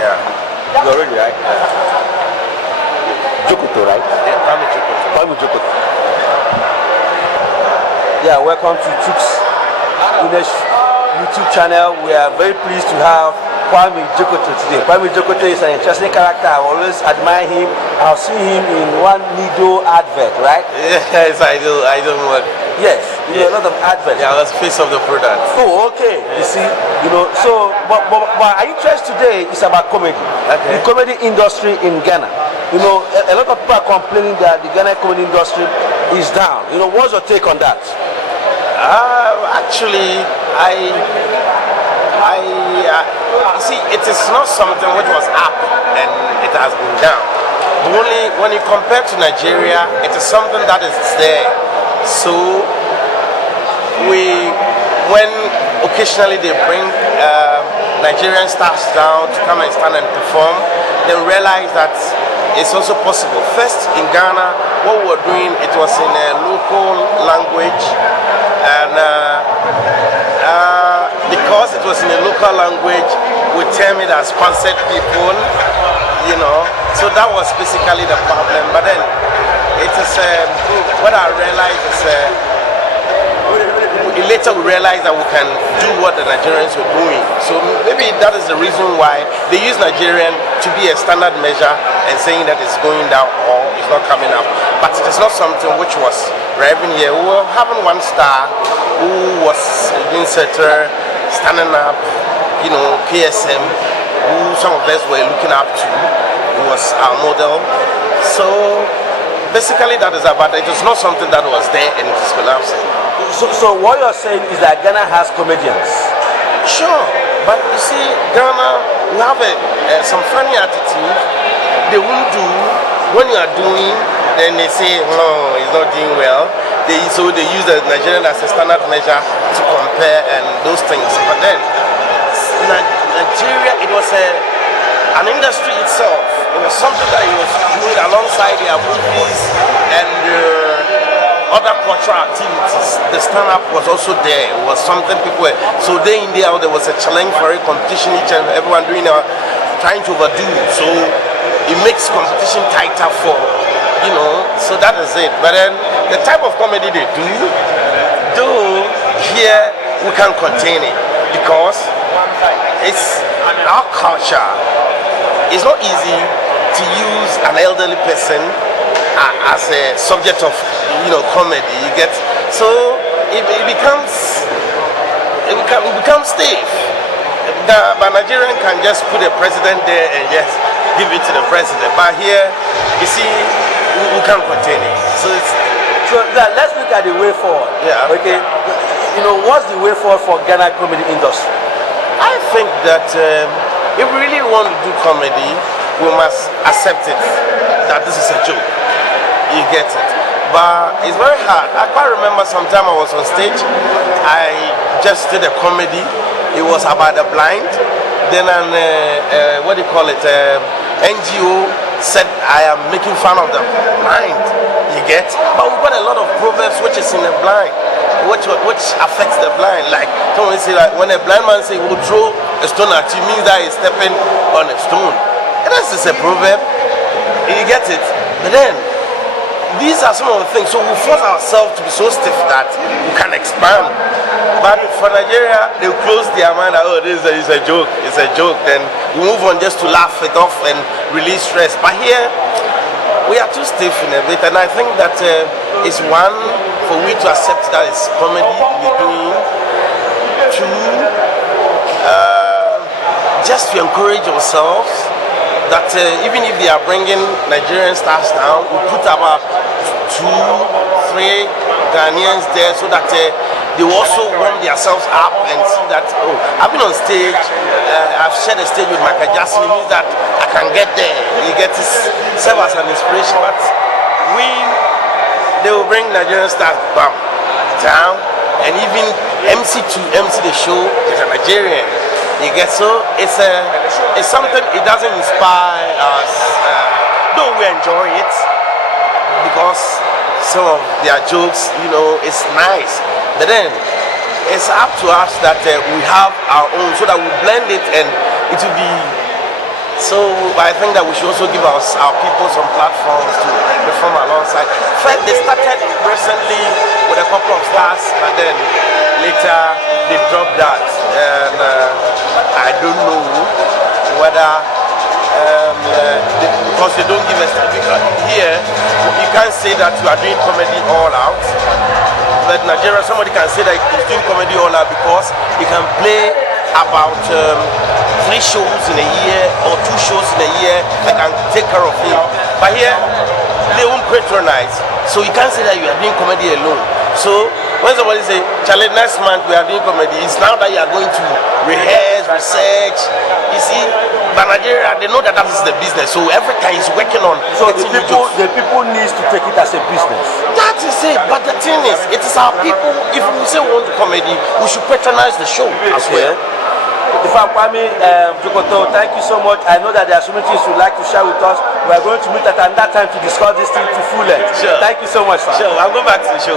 Yeah. You're already right? Dzokoto, right? Yeah, Kwame Dzokoto. Kwame Dzokoto. Yeah, welcome to Chuks Ineh YouTube channel. We are very pleased to have Kwame Dzokoto today. Kwame Dzokoto is an interesting character. I always admire him. I've seen him in one Nido advert, right? Yes, I do. I don't work. Yes, you know, a lot of adverts. Yeah, I was face of the product. Oh, okay. You see, you know, so but our interest today is about comedy. Okay. The comedy industry in Ghana. You know, a lot of people are complaining that the Ghana comedy industry is down. You know, what's your take on that? Actually, you see, it is not something which was up and it has been down. But only when you compare to Nigeria, it is something that is there. So when occasionally they bring Nigerian stars down to come and stand and perform, they realize that it's also possible. First in Ghana, what we were doing, it was in a local language, and because it was in a local language, we term it as concert people, you know. So that was basically the problem. But then it is what I realized is later we realized that we can do what the Nigerians were doing. So maybe that is the reason why they use Nigerian to be a standard measure and saying that it's going down or it's not coming up. But it is not something which was driving here. We were having one star who was doing theater, standing up, you know, KSM, who some of us were looking up to. He was our model. So basically that is about it. It was not something that was there and it is collapsing. So what you're saying is that Ghana has comedians? Sure, but you see, Ghana, we have some funny attitude. They won't do. When you are doing, then they say, no, he's not doing well. So they use the Nigerian as a standard measure to compare and those things. But then, Nigeria, it was an industry itself. It was something that he was doing alongside their movies and other cultural activities. The stand-up was also there. It was something people were, so day in, day out, there was a challenge for a competition, each and everyone doing trying to overdo. So it makes competition tighter for, you know, so that is it. But then the type of comedy they do here, we can't contain it because it's our culture. It's not easy to use an elderly person as a subject of, you know, comedy. You get, so it becomes stiff. But Nigerian can just put a president there and just give it to the president. But here, you see, we can't contain it. So let's look at the way forward. Yeah. Okay. You know, what's the way forward for Ghana comedy industry? I think that if we really want to do comedy, we must accept it that this is a joke. You get it. But it's very hard. I quite remember sometime I was on stage. I just did a comedy. It was about the blind. Then what do you call it? NGO said I am making fun of the blind. You get? But we've got a lot of proverbs which is in the blind, which affects the blind. Like someone say, like when a blind man say will throw a stone at you, means that he's stepping on a stone. And that's just a proverb. You get it? But then these are some of the things. So we force ourselves to be so stiff that we can expand. But for Nigeria, they close their mind that, oh, this is a joke, it's a joke. Then we move on just to laugh it off and release stress. But here, we are too stiff in a bit. And I think that it's one, for we to accept that it's comedy we're doing. Two, just to encourage ourselves that even if they are bringing Nigerian stars down, we put about 2, 3 Ghanaians there so that they also warm themselves up and see that, oh, I've been on stage, I've shared a stage with Michael Jackson. It means that I can get there. You get to serve as an inspiration. But they will bring Nigerian stars down, and even MC the show is a Nigerian. You get, so it's something. It doesn't inspire us, though we enjoy it because some of their jokes, you know, it's nice. But then it's up to us that we have our own, so that we blend it and it will be So I think that we should also give our people some platforms to perform alongside. First, they started recently with a couple of stars, but then later they dropped that. And I don't know whether because they don't give us here, you can't say that you are doing comedy all out. But Nigeria, somebody can say that he's doing comedy all out because he can play about 3 shows in a year or 2 shows in a year that can take care of him. But here, they won't patronize, so you can't say that you are doing comedy alone. So when somebody say, Charlie, next month we are doing comedy, it's now that you are going to rehearse, research. You see, but Nigeria, they know that that is the business, so every time he's working on. So the people need to take it as a business. That is it. But the thing is, it is our people. If we say we want to comedy, we should patronize the show as well. In fact, Kwame Dzokoto, thank you so much. I know that there are so many things you'd like to share with us. We are going to meet at another time to discuss this thing to full length. Sure. Thank you so much, sir. Sure, I'll go back to the show.